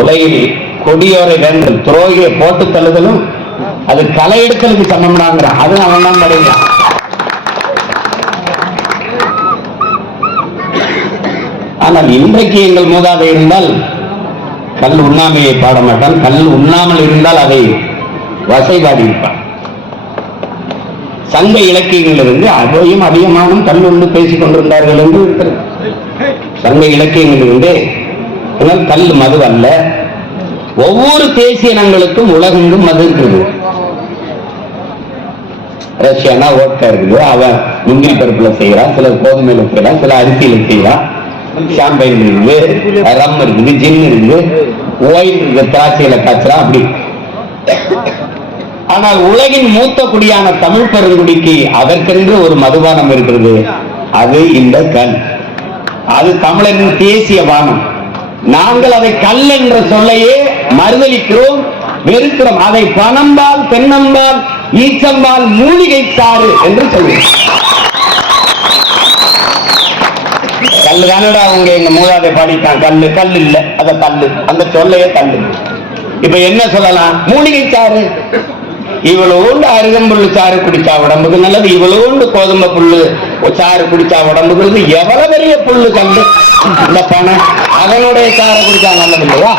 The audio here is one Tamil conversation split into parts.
உலகில் கொடியோரை வேண்டல் துரோகியை போட்டு தள்ளுதலும் அது களை எடுக்கலுக்கு சமம்னாங்கிற அது அவன் தான் ஆனால் இன்றைக்கு எங்கள் மூதாதை இருந்தால் கல் உண்ணாமையை பாட மாட்டான் கல் உண்ணாமல் இருந்தால் அதை வசைபாடி இருப்பான். சங்க இலக்கியங்களிலிருந்து அதையும் அதிகமானும் கல் உண்டு பேசிக் கொண்டிருந்தார்கள் என்று இருக்கிறது. சங்க இலக்கியங்களிலிருந்தே ஆனால் கல் மது அல்ல. ஒவ்வொரு தேசிய இனங்களுக்கும் உலகெங்கும் மது இருக்குது. ரஷ்யானா ஓட்டா இருக்குது. அவன் முந்திரி பருப்புல செய்யறான் சில கோதுமையில செய்யறான் சில அரிசியில செய்யறான் ஷாம்பைன் இருக்குது ரம் இருக்குது ஜின் இருக்குது ஓயில் இருக்குது திராட்சையில காய்ச்சறான் அப்படி. ஆனால் உலகின் மூத்த குடியான தமிழ் பெருங்குடிக்கு அதற்கென்று ஒரு மதுபானம் இருக்கிறது. அது இந்த கல். அது தமிழரின் தேசிய பானம். நாங்கள் அதை கல் என்ற சொல்லையே மறுதளிக்கிறோம் வெறுக்கிறோம். அதை பணம்பால் தென்னம்பால் ஈச்சம்பால் மூலிகை சாறு என்று சொல்லுவோம் கல்லு தானடா அவங்க எங்க மூதாதை பாடிட்டான். கல்லு கல் இல்ல. அத தள்ளு அந்த சொல்லையே கல்லு. இப்ப என்ன சொல்லலாம்? மூலிகை சாறு இவ்வளோண்டு அருகம்புல்லு சாறு குடிச்சா உடம்புக்கு நல்லது இவ்வளோண்டு கோதுமை புல்லு சாறு குடிச்சா உடம்புக்கு நல்லது. எவ்வளவு பெரிய புல்லு கண்டு? இந்த பனை அதனுடைய சாறை குடிச்சா நல்லது இல்லையா?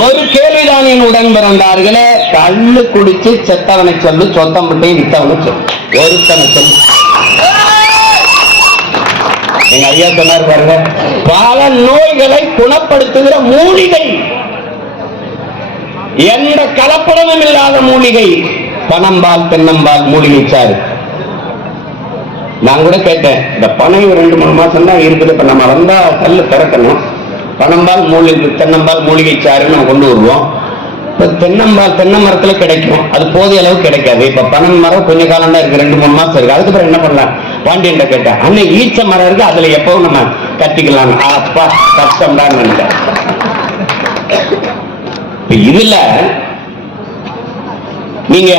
ஒரு கேள்விதான் என் உடன் பிறந்தார்களே. கல்லு குடிச்சு செத்தவனை சொல்லு சொத்தம் விட்டே வித்தவனை சொல்லு. ஒருத்தனை சொல்லு. எங்க ஐயா சொன்னார் பாருங்க பல நோய்களை குணப்படுத்துகிற மூலிகை. எந்த கலப்படமும் இல்லாத மூலிகை. பனம்பால் தென்னம்பால் மூலிகை சாறு. நான் கூட கேட்டேன் இந்த பனை ஒரு ரெண்டு மூணு மாசம் தான் இருக்குது இப்ப நம்ம வந்தா கல்லு திறக்கணும். பனம்பால் மூலிகை தென்னம்பால் மூலிகை சாறு நம்ம கொண்டு வருவோம். இப்ப தென்னம்பால் தென்னை மரத்துல கிடைக்கும். அது போதிய அளவு கிடைக்காது. இப்ப பனை மரம் கொஞ்ச காலம் தான் இருக்கு ரெண்டு மூணு மாசம் இருக்கு. அதுக்கப்புறம் என்ன பண்ணலாம்? பாண்டியன்ட்ட கேட்டேன். அண்ணன் ஈச்ச மரம் இருக்கு அதுல எப்பவும் நம்ம கட்டிக்கலாம். அப்பா கஷ்டம் தான் நினைக்கிறேன் இதுல நீங்க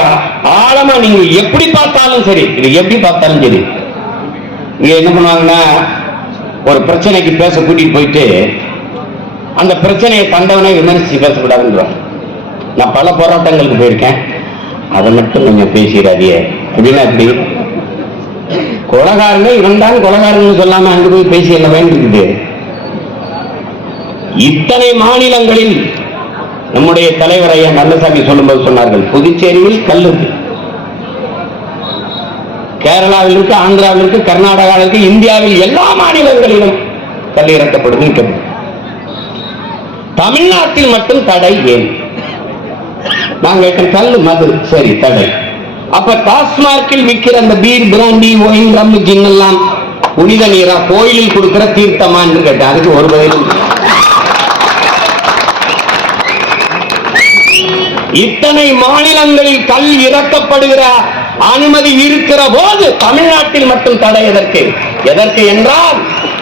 ஆழமா நீங்க எப்படி பார்த்தாலும் சரி இது எப்படி பார்த்தாலும் சரி இங்க என்ன பண்ணுவாங்கன்னா ஒரு பிரச்சனைக்கு பேச கூட்டிட்டு போயிட்டு அந்த பிரச்சனையை கண்டவனே விமர்சித்து பேசக்கூடாதுன்றாங்க நான் பல போராட்டங்களுக்கு போயிருக்கேன். அதை மட்டும் கொஞ்சம் பேசிடாதியே அப்படின்னா எப்படி கொலகாரங்க இருந்தாலும் தான் சொல்லாம அங்க போய் பேசி என்ன வேண்டியிருக்குது இத்தனை மாநிலங்களில் நம்முடைய தலைவர் ஐயா நல்லசாமி சொல்லும்போது சொன்னார்கள் புதுச்சேரியில் கல் இருக்கு. கேரளாவில் இருக்கு ஆந்திராவில் இருக்கு கர்நாடகாவில் இருக்கு இந்தியாவில் எல்லா மாநிலங்களிலும் கல் இறக்கப்படுது தமிழ்நாட்டில் மட்டும் தடை ஏன்? நாங்கள் கல் மது சரி தடை. அப்ப டாஸ்மார்க்கில் விற்கிற அந்த beer brandy wine rum gin எல்லாம் புனித நீரா கோயிலில் கொடுக்கிற தீர்த்தமான்னு கேட்டேன் அதுக்கு ஒரு பதிலும் இத்தனை மாநிலங்களில் கல் இறக்கப்படுகிற அனுமதி இருக்கிற போது தமிழ்நாட்டில் மட்டும் தடை எதற்கு? எதற்கு என்றால்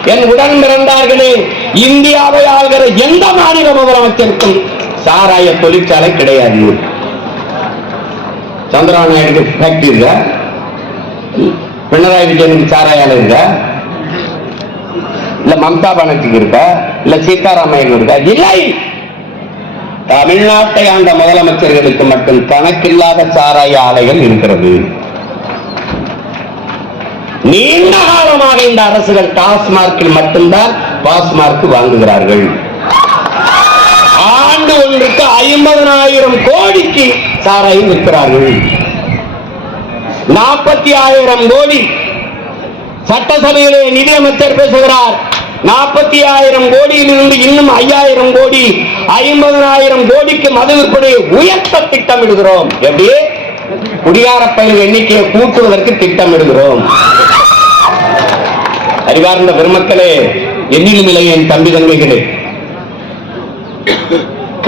என் உடன் பிறந்தார்களே இந்தியாவை ஆள்கிற எந்த மாநில முதலமைச்சருக்கும் சாராய தொழிற்சாலை கிடையாது. சந்திரபாபு நாயுடுக்கு ஃபேக்டரி இருக்க? பினராயி விஜயனுக்கு சாராய இருக்க? இல்ல மம்தா பானர்ஜிக்கு இருக்க? இல்ல சீதாராமையன் இருக்கா? இல்லை! தமிழ்நாட்டை ஆண்ட முதலமைச்சர்களுக்கு மட்டும் கணக்கில்லாத சாராய ஆலைகள் இருக்கிறது. நீண்ட காலமாக இந்த அரசுகள் டாஸ்மார்க்கில் மட்டும்தான் பாஸ்மார்க் வாங்குகிறார்கள். ஆண்டு ஒன்றுக்கு ஐம்பதனாயிரம் கோடிக்கு சாராயம் விற்கிறார்கள். நாற்பத்தி ஆயிரம் கோடி சட்டசபையிலே நிதியமைச்சர் பேசுகிறார். நாற்பத்தி ஆயிரம் கோடியிலிருந்து இன்னும் ஐயாயிரம் கோடி ஐம்பதனாயிரம் கோடிக்கு மது விற்பனையை உயர்த்த திட்டமிடுகிறோம். எப்படி? குடிகார பயிர்கள் எண்ணிக்கையை கூட்டுவதற்கு திட்டமிடுகிறோம். அறிவார்ந்த பெருமக்களே எண்ணிலும் இல்லை என் தம்பி தங்கைகளே.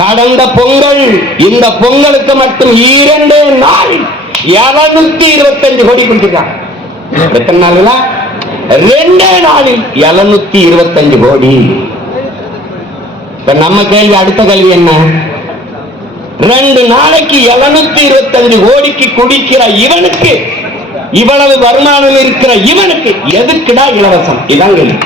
கடந்த பொங்கல் இந்த பொங்கலுக்கு மட்டும் இரண்டே நாள் இருநூத்தி இருபத்தஞ்சு கோடி கொடுத்துருக்காங்க. எத்தனை நாளுங்களா ரெண்டே நாளில் எழுநூத்தி இருபத்தஞ்சு கோடி. இப்ப நம்ம கேள்வி அடுத்த கேள்வி என்ன? ரெண்டு நாளைக்கு எழுநூத்தி இருபத்தஞ்சு கோடிக்கு குடிக்கிற இவனுக்கு இவ்வளவு வருமானம் இருக்கிற இவனுக்கு எதுக்குடா இலவசம்? இதான் கேள்வி.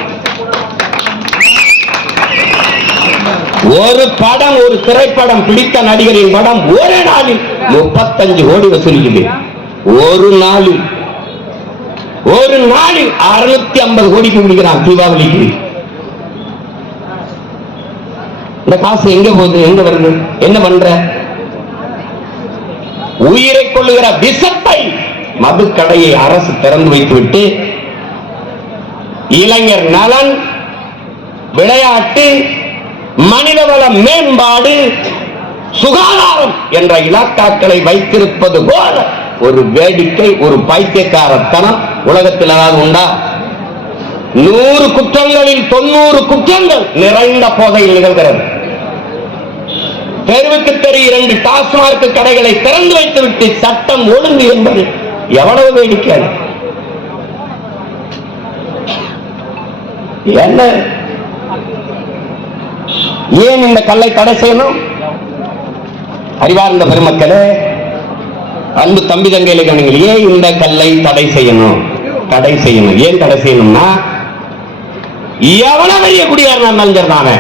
ஒரு படம் ஒரு திரைப்படம் பிடித்த நடிகரின் படம் ஒரு நாளில் முப்பத்தஞ்சு கோடி வசூலிக்குது. ஒரு நாளில் ஒரு நாளில் அறுநூத்தி ஐம்பது கோடிக்கு முடிக்கிறான் தீபாவளிக்கு. இந்த காசு எங்க போகுது? எங்க வருது? என்ன பண்ற? உயிரை கொள்ளுகிற விஷத்தை மதுக்கடையை அரசு திறந்து வைத்துவிட்டு இளைஞர் நலன் விளையாட்டு மனிதவள மேம்பாடு சுகாதாரம் என்ற இலாக்காக்களை வைத்திருப்பது போல ஒரு வேடிக்கை ஒரு பைத்தியக்காரத்தனம் உலகத்தில் ஏதாவது உண்டா? நூறு குற்றங்களில் தொண்ணூறு குற்றங்கள் நிறைந்த போதையில் நிகழ்கிறது. தெருவுக்கு தெரு இரண்டு டாஸ்மார்க் கடைகளை திறந்து வைத்துவிட்டு சட்டம் ஒழுங்கு என்பது எவ்வளவு வேடிக்கை என்ன? ஏன் இந்த கல்லை தடை செய்யணும்? அறிவார்ந்த பெருமக்களே அன்பு தம்பி தங்கையில கவனிங்கள். ஏன் இந்த கல்லை தடை செய்யணும்? தடை செய்யணும். ஏன் தடை செய்யணும்னா எவ்வளவு பெரிய குடியார் இருந்தாலும் தானே?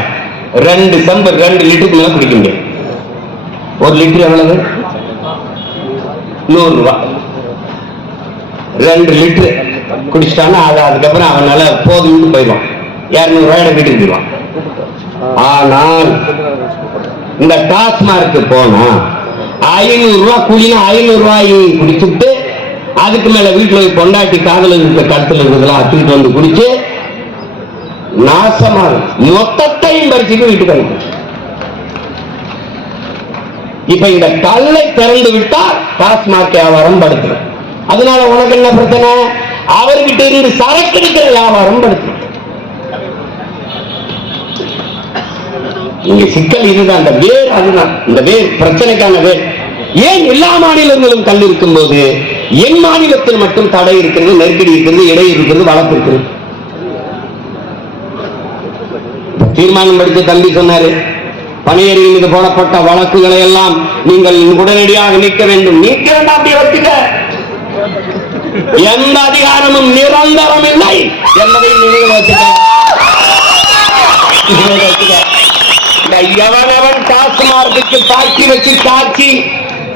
ரெண்டு செம்பு ரெண்டு லிட்டருக்குள்ள குடிக்க முடியும். ஒரு லிட்டர் எவ்வளவு? நூறு ரூபாய் ரெண்டு லிட்டர் குடிச்சிட்டான்னா அது அதுக்கப்புறம் அவனால போதும்னு போயிடுவான். இரநூறு ரூபாயோட வீட்டுக்கு போயிடுவான். ஆனால் இந்த டாஸ்மார்க்கு போனா ஐநூறு ரூபா கூலினா ஐநூறு ரூபாயை குடிச்சுட்டு அதுக்கு மேல வீட்டுல போய் பொண்டாட்டி காதல இருக்க கழுத்துல இருக்கிறதெல்லாம் அத்துக்கிட்டு வந்து குடிச்சு நாசமா மொத்தத்தையும் பறிச்சுட்டு வீட்டுக்கு இப்ப இந்த கல்லை திறந்து விட்டா டாஸ்மாக் வியாபாரம் படுத்துறோம் அதனால உனக்கு என்ன பிரச்சனை? அவர்கிட்ட இருந்து சரக்கு எடுக்கிற வியாபாரம் படுத்துரும். இங்க சிக்கல் இதுதான். இந்த வேர் அதுதான். இந்த வேர் பிரச்சனைக்கான வேர். ஏன் எல்லா மாநிலங்களும் கல் இருக்கும் போது என் மாநிலத்தில் மட்டும் தடை இருக்கிறது நெருக்கடி இருக்கிறது இடை இருக்கிறது வளர்ப்பு இருக்கிறது? தீர்மானம் படித்து தம்பி சொன்னாரு பணியறிவு மீது போடப்பட்ட வழக்குகளை எல்லாம் நீங்கள் உடனடியாக நீக்க வேண்டும். நீக்க வேண்டாம் அப்படி வச்சுக்க. எந்த அதிகாரமும் நிரந்தரம் இல்லை என்பதை நினைவு வச்சுக்க. எவனவன் டாஸ்மார்க்கு தாக்கி வச்சு தாக்கி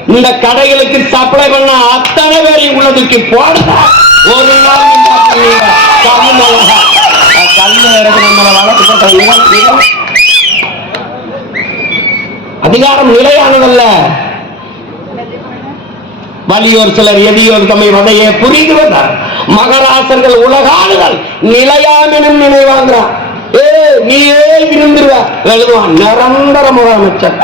இந்த கடைகளுக்கு சப்ளை பண்ண அத்தனை பேரையும் உள்ளதுக்கு போடுற ஒரு நாள் அதிகாரம் நிலையானதல்ல. வலியோர் சிலர் எதியோர் தம்மை வதையை புரிந்து வந்தார் மகராசர்கள் உலகாடுகள் நிலையாமெனும் நினைவாங்கிறார் ஏ நீயே இருந்துருவ? எழுதுவான் நிரந்தர முதலமைச்சர்.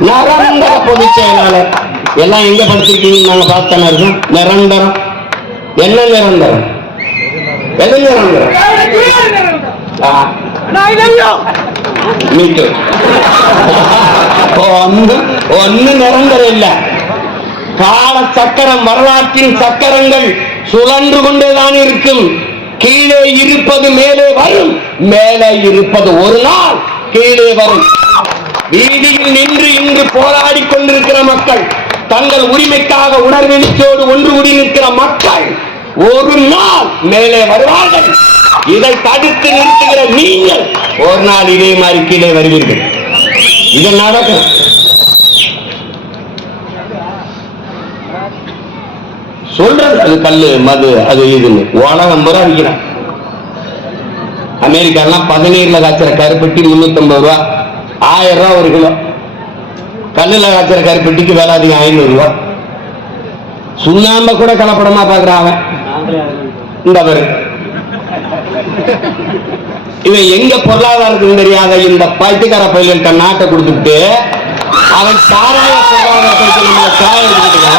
நிரந்தர பொதுச் செயலாளர். எல்லாம் எங்க படிச்சிருக்கீங்க? நாங்க பார்த்தன இருக்கோம். நிரந்தரம். என்ன நிரந்தரம்? எது நிரந்தரம்? ஒன்னு me நிரந்தரம் இல்ல. கால சக்கரம் வரலாற்றின் சக்கரங்கள் சுழன்று கொண்டேதான் இருக்கும். கீழே இருப்பது மேலே வரும் மேலே இருப்பது ஒரு நாள் கீழே வரும். வீதியில் நின்று இன்று போராடி கொண்டிருக்கிற மக்கள் தங்கள் உரிமைக்காக உணர்வெழுச்சோடு ஒன்று கூடி நிற்கிற மக்கள் ஒரு நாள் மேலே வருவார்கள். இதை தடுத்து நிறுத்துகிற நீங்கள் ஒரு நாள் இதே மாதிரி கீழே வருவீர்கள். இது நடக்கும். சொல்றது அது கல்லு மது அது இதுன்னு. உலகம் பூரா விற்கிறான் அமெரிக்காலாம் பதினேழுல காய்ச்சற கருப்பட்டி முன்னூத்தி ஐம்பது ரூபா. ஆயிரம் ரூபா ஒரு கிலோ. கல்லுல காய்ச்சற கருப்பட்டிக்கு வேலை அதிகம் ஐநூறு ரூபா. சுண்ணாம்ப கூட கலப்படமா பாக்குறான் அவன். இந்த அவரு இவன் எங்க பொருளாதாரத்துக்கு தெரியாத இந்த பைத்தியக்கார பயில்கிட்ட நாட்டை கொடுத்துட்டு அவன் சாராய பொருளாதாரத்தை சாய எடுத்துக்கிட்டு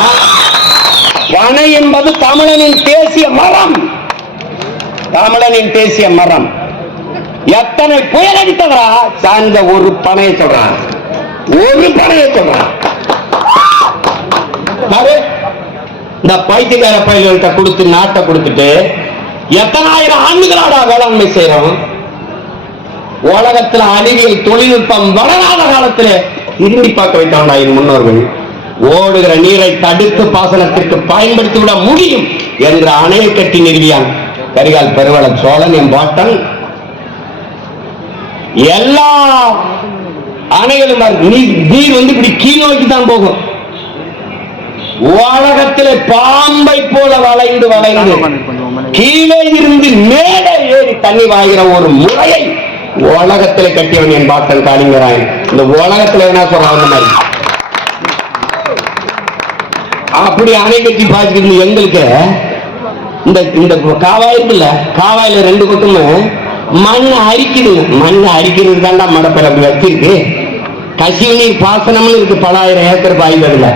பனை என்பது தமிழனின் தேசிய மரம். தமிழனின் தேசிய மரம். எத்தனை புயல் அடித்தவரா? சார்ந்த ஒரு பனையை சொல்றான். ஒரு பனையை சொல்றான். இந்த பைத்தியக்கார பயில்கள்கிட்ட கொடுத்து நாட்டை கொடுத்துட்டு எத்தனாயிரம் ஆண்டுகளாடா வேளாண்மை செய்யறோம் உலகத்துல அறிவியல் தொழில்நுட்பம் வளராத காலத்தில் திரும்பி பார்க்க வைத்தாண்டா என் முன்னோர்கள். ஓடுகிற நீரை தடுத்து பாசனத்திற்கு பயன்படுத்தி விட முடியும் என்ற அணையை கட்டி நிறுவியான் கரிகால் பெருவளம் சோழன் என் பாட்டன். எல்லா அணைகளும் நீர் வந்து இப்படி கீழ்நோக்கி தான் போகும். உலகத்திலே பாம்பை போல வளைந்து வளைந்து கீழே இருந்து மேலே ஏறி தண்ணி வாய்கிற ஒரு முறையை உலகத்தில் கட்டியவன் என் பாட்டன் காளிங்கராயன். இந்த உலகத்துல என்ன சொல்றான் அந்த மாதிரி? அப்படி அணை கட்டி பார்த்துட்டு எங்களுக்கு இந்த இந்த காவாய் இருக்குல்ல காவாயில ரெண்டு பக்கமும் மண் அரிக்குதுங்க. மண் அரிக்கிறது தாண்டா மடப்பையில் அப்படி வச்சிருக்கு. கசிவு நீர் பாசனம்னு இருக்கு பல ஆயிரம் ஏக்கர் பாய்வதில்ல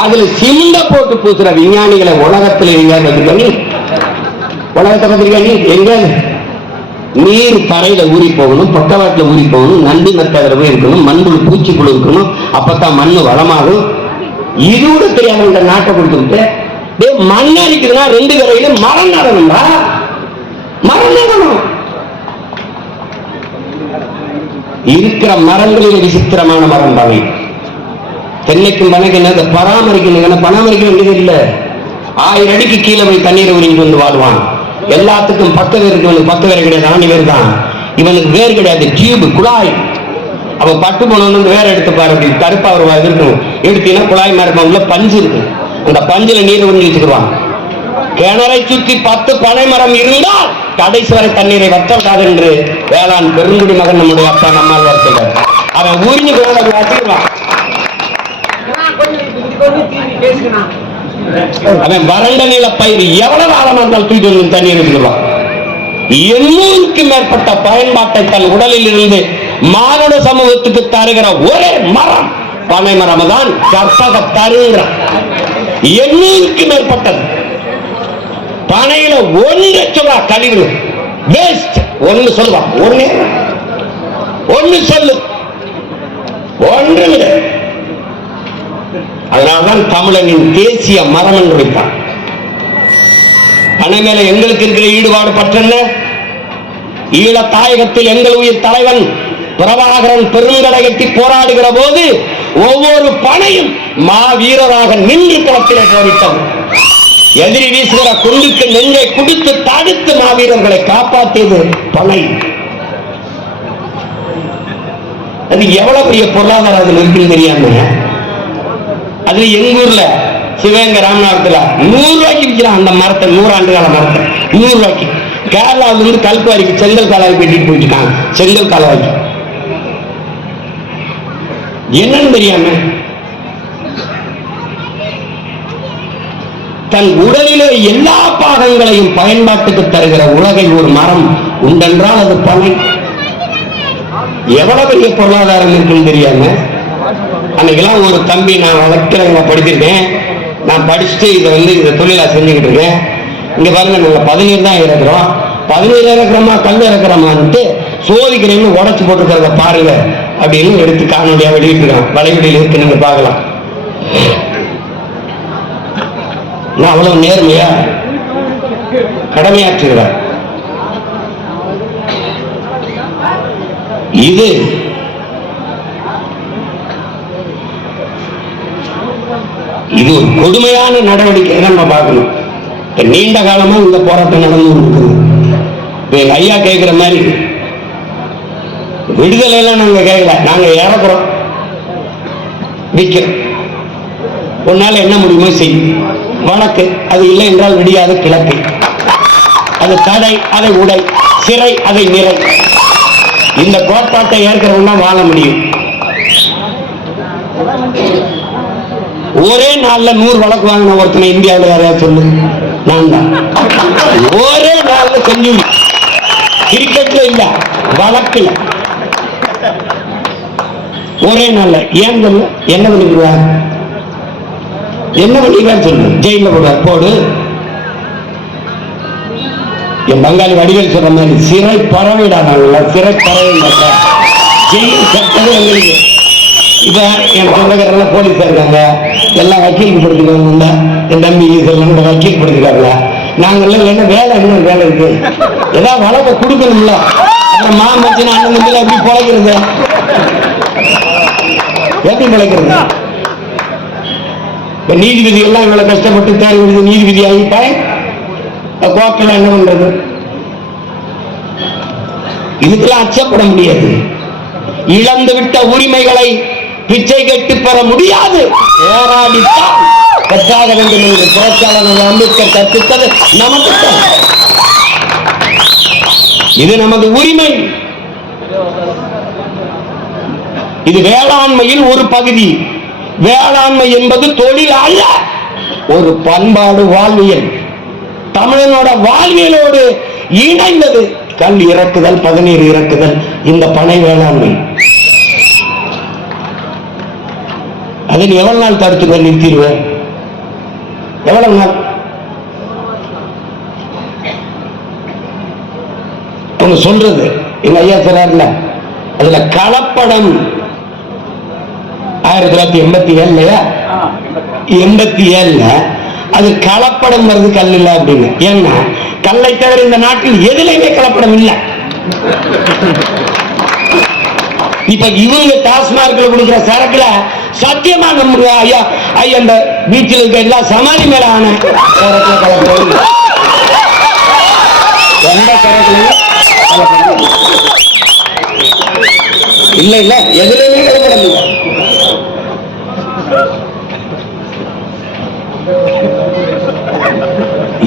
அதுல சிந்த போட்டு பூசுற விஞ்ஞானிகளை உலகத்துல எங்கேயாவது வந்துருக்க நீ உலகத்தை பத்திரிக்கா நீ எங்கேயாவது நீர் தரையில ஊறி போகணும் பக்கவாட்டில் ஊறி போகணும் நண்டு நட்டதில் போய் இருக்கணும் மண்புழு பூச்சிக்குழு இருக்கணும் அப்பத்தான் மண் வளமாகும். இது கூட தெரியாம இந்த நாட்டை கொடுத்துக்கிட்டு மண் அடிக்குதுன்னா ரெண்டு கரையில மரம் நடணும்டா மரம் நடணும் இருக்கிற மரங்களில் விசித்திரமான மரம் அவை தென்னைக்கும் பனைக்கும் என்ன பராமரிக்கணும் பராமரிக்க வேண்டியது இல்லை. ஆயிரம் அடிக்கு கீழே போய் தண்ணீரை உறிஞ்சிட்டு வந்து வாழ்வான் எல்லாத்துக்கும் பத்து பேருக்கு இவனுக்கு பத்து வேர் கிடையாது ஆண்டு பேர் தான். இவனுக்கு வேறு கிடையாது டியூப் குழாய். அவன் பட்டு போனவனு வேற எடுத்து பாரு அப்படி கருப்பா ஒரு இருக்கும் எடுத்தீங்கன்னா குழாய் மாதிரி உள்ள பஞ்சு இருக்கு அந்த பஞ்சுல நீர் உறிஞ்சி வச்சுக்குவான் கிணறை சுற்றி பத்து பனை மரம் இருந்தால் கடைசி வரை தண்ணீரை வற்றக்கூடாது என்று வேளாண் பெருங்குடி மகன் நம்முடைய அப்பா நம்மால் வருகிறார் அவன் உரிஞ்சு கொண்டு அதை அவன் வறண்ட நில பயிர் எவ்வளவு ஆழமா இருந்தால் தூக்கி வந்து தண்ணீர் எடுத்துக்கலாம் எண்ணூறுக்கு மேற்பட்ட பயன்பாட்டை தன் உடலில் இருந்து மானுட சமூகத்துக்கு தருகிற ஒரே மரம் பனை மரம் தான் கற்பக தருகிற. எண்ணூறுக்கு மேற்பட்டது. பனையில ஒன்று சொல்ல கழிவு. வேஸ்ட் ஒன்னு சொல்லலாம் ஒண்ணு. ஒண்ணு சொல்லு. ஒன்று அதனால்தான் தமிழனின் தேசிய மரம் என்று வைப்பான் பனை மேல எங்களுக்கு இருக்கிற ஈடுபாடு பற்றென்ன? ஈழ தாயகத்தில் எங்கள் உயிர் தலைவன். பிரபாகரன் பெருங்கடையட்டி போராடுகிற போது ஒவ்வொரு பனையும் மாவீரராக நின்று களத்திலே போரிட்டது. எதிரி வீசுகிற குண்டுக்கு நெஞ்சை குடித்து தடுத்து மாவீரர்களை காப்பாற்றியது பனை அது எவ்வளவு பெரிய பொருளாதாரம் அதுல இருக்குன்னு தெரியாம? அது எங்க ஊர்ல சிவகங்கை ராமநாதத்துல நூறு ரூபாய்க்கு விற்கிறான் அந்த மரத்தை நூறாண்டு கால மரத்தை. நூறு ரூபாய்க்கு. கேரளாவிலிருந்து கல்குவாரிக்கு செங்கல் காலாய் வெட்டிட்டு போயிட்டாங்க. செங்கல் காலாய்க்கு என்னன்னு தெரியாம? தன் உடலிலே எல்லா பாகங்களையும் பயன்பாட்டுக்கு தருகிற உலகில் ஒரு மரம். உண்டென்றால் அது பனை. எவ்வளவு பெரிய பொருளாதாரம் இருக்குன்னு தெரியாம? அன்னைக்கெல்லாம் ஒரு தம்பி நான் வளர்க்கிறவங்க படிச்சிருக்கேன். நான் படிச்சுட்டு இதை வந்து இந்த தொழிலா செஞ்சுக்கிட்டு இருக்கேன். இங்க பாருங்க நாங்க பதினேழு தான் இறக்குறோம். பதினேழு இறக்குறோமா கல் இறக்குறோமான்ட்டு சோதிக்கிறேன்னு உடச்சு போட்டுக்கிறத பாருங்க. அப்படின்னு எடுத்து காணொலியா வெளியிட்டிருக்கான். வலைவெளியில் இருக்கு நீங்க பார்க்கலாம். நான் அவ்வளவு நேர்மையா கடமையாற்றுகிறார் இது இது ஒரு கொடுமையான நடவடிக்கை நம்ம பார்க்கணும். இப்ப நீண்ட காலமா இந்த போராட்டம் நடந்து இருக்குது. இப்ப எங்க ஐயா கேட்கிற மாதிரி விடுதலை எல்லாம் நாங்க கேட்கல நாங்க இறக்குறோம். விற்கிறோம் உன்னால என்ன முடியுமோ செய். வழக்கு அது இல்லை என்றால் விடியாத கிழக்கு. அது தடை அதை உடை. சிறை அதை நிறை. இந்த கோட்பாட்டை ஏற்கிறவங்க வாழ முடியும். ஒரே நாள்ல நூறு வழக்கு வாங்கின ஒருத்தனை இந்தியாவில் யாரையா சொல்லு? நான் தான். ஒரே நாள்ல செஞ்சு. கிரிக்கெட்ல இல்ல. வழக்குல. ஒரே நாள்ல ஏன் சொல்லு என்ன பண்ணிடுவா என்ன பண்ணிடுவான்னு சொல்லு. ஜெயில போடுவா. போடு. என் பங்காளி வடிவேல் சொல்ற மாதிரி சிறை பறவைடா நாங்கள சிறை பறவை ஜெயில் கட்டது எங்களுக்கு. இப்ப என் சொந்தக்காரெல்லாம் போலீஸா இருக்காங்க. எல்லாம் வக்கீல் படிக்கிறாங்க என் தம்பி இதெல்லாம் வக்கீல் படிக்கிறாங்க நாங்கெல்லாம் என்ன வேலை என்ன வேலை இருக்கு? ஏதாவது வழக்க கொடுக்கணும்ல. அப்புறம் மாமச்சின் அண்ணன் தம்பியில எப்படி பழகிறது எப்படி பிழைக்கிறது இப்ப நீதிபதி எல்லாம் இவ்வளவு கஷ்டப்பட்டு தேர்வு எழுதி நீதிபதி ஆகிட்டாய்? கோர்ட்டில் என்ன பண்றது? இதுக்கெல்லாம் அச்சப்பட முடியாது. இழந்து விட்ட உரிமைகளை பிச்சை கட்டி பெற முடியாது. போராடித்தான். பெற்றாக வேண்டும் என்று புரட்சியாளர் அம்பேத்கர் கற்பித்தது நமக்கு இது நமது உரிமை. இது வேளாண்மையில் ஒரு பகுதி. வேளாண்மை என்பது தொழில் அல்ல ஒரு பண்பாடு வாழ்வியல். தமிழனோட வாழ்வியலோடு இணைந்தது. கல் இறக்குதல் பதநீர் இறக்குதல் இந்த பனை வேளாண்மை. அதை நீ எவ்வளவு நாள் தடுத்து நிறுத்திடுவேன்? எவ்வளவு நாள்? அவங்க சொல்றது எங்க ஐயா சொல்றாருல அதுல கலப்படம் ஆயிரத்தி தொள்ளாயிரத்தி எண்பத்தி ஏழுலயா? எண்பத்தி ஏழுல. அது கலப்படம் வருது கல் இல்ல அப்படின்னு. ஏன்னா கல்லை தவிர இந்த நாட்டில் எதுலையுமே கலப்படம் இல்லை. இப்ப இவங்க டாஸ்மார்க்ல கொடுக்கிற சரக்குல சத்தியமா நம்ம ஐயா ஐயா அந்த பீச்சில் இருக்க எல்லா சமாதி மேல ஆன சரக்குல கலப்படம் இல்லை. எந்த சரக்குலையும். இல்ல இல்ல எதுலையுமே கலப்படம் இல்லை.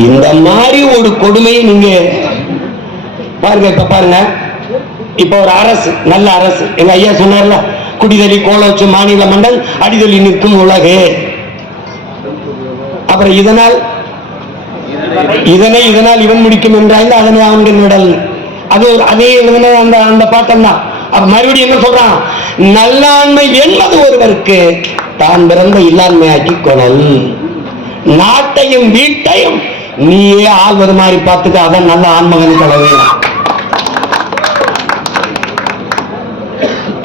இந்த மாதிரி ஒரு கொடுமையை நீங்க பாருங்க இப்ப பாருங்க. இப்ப ஒரு அரசு நல்ல அரசு. எங்க ஐயா சொன்னார்ல குடிதலி கோலோச்சு மாநில மண்டல் அடிதளி நிற்கும் உலகு. அப்புறம் இதனால் இதனை இதனால் இவன் முடிக்கும் என்றால் அதனை அவன் விடல் அது ஒரு அதே அந்த அந்த பாட்டம் தான் அப்ப மறுபடியும் என்ன சொல்றான்? நல்லாண்மை என்பது ஒருவருக்கு தான் பிறந்த இல்லாண்மையாக்கி கொள்ளல். நாட்டையும் வீட்டையும் நீயே ஆள்வது மாதிரி பார்த்துக்க அதான் நல்ல ஆன்மகன் கலவை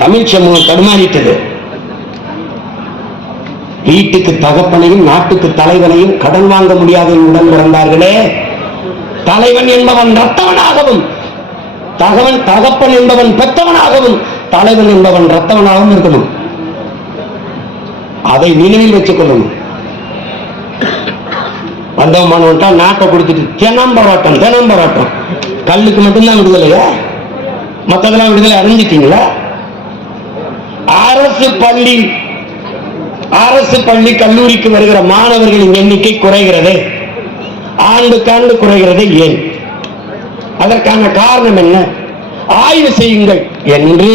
தமிழ் சமூகம் தடுமாறிட்டது. வீட்டுக்கு தகப்பனையும் நாட்டுக்கு தலைவனையும் கடன் வாங்க முடியாத உடன் பிறந்தார்களே. தலைவன் என்பவன் ரத்தவனாகவும் தகவன் தகப்பன் என்பவன் பெத்தவனாகவும் தலைவன் என்பவன் ரத்தவனாகவும் இருக்கணும். அதை நினைவில் வச்சுக் கொள்ளணும் வந்தவமானவன்ட்டா நாட்டை கொடுத்துட்டு தினம் போராட்டம் தினம் போராட்டம். கல்லுக்கு மட்டும்தான் விடுதலையா? மத்ததெல்லாம் விடுதலை அடைஞ்சிட்டீங்களா? அரசு பள்ளி அரசு பள்ளி கல்லூரிக்கு வருகிற மாணவர்களின் எண்ணிக்கை குறைகிறது. ஆண்டுக்காண்டு குறைகிறது ஏன்? அதற்கான காரணம் என்ன? ஆய்வு செய்யுங்கள் என்று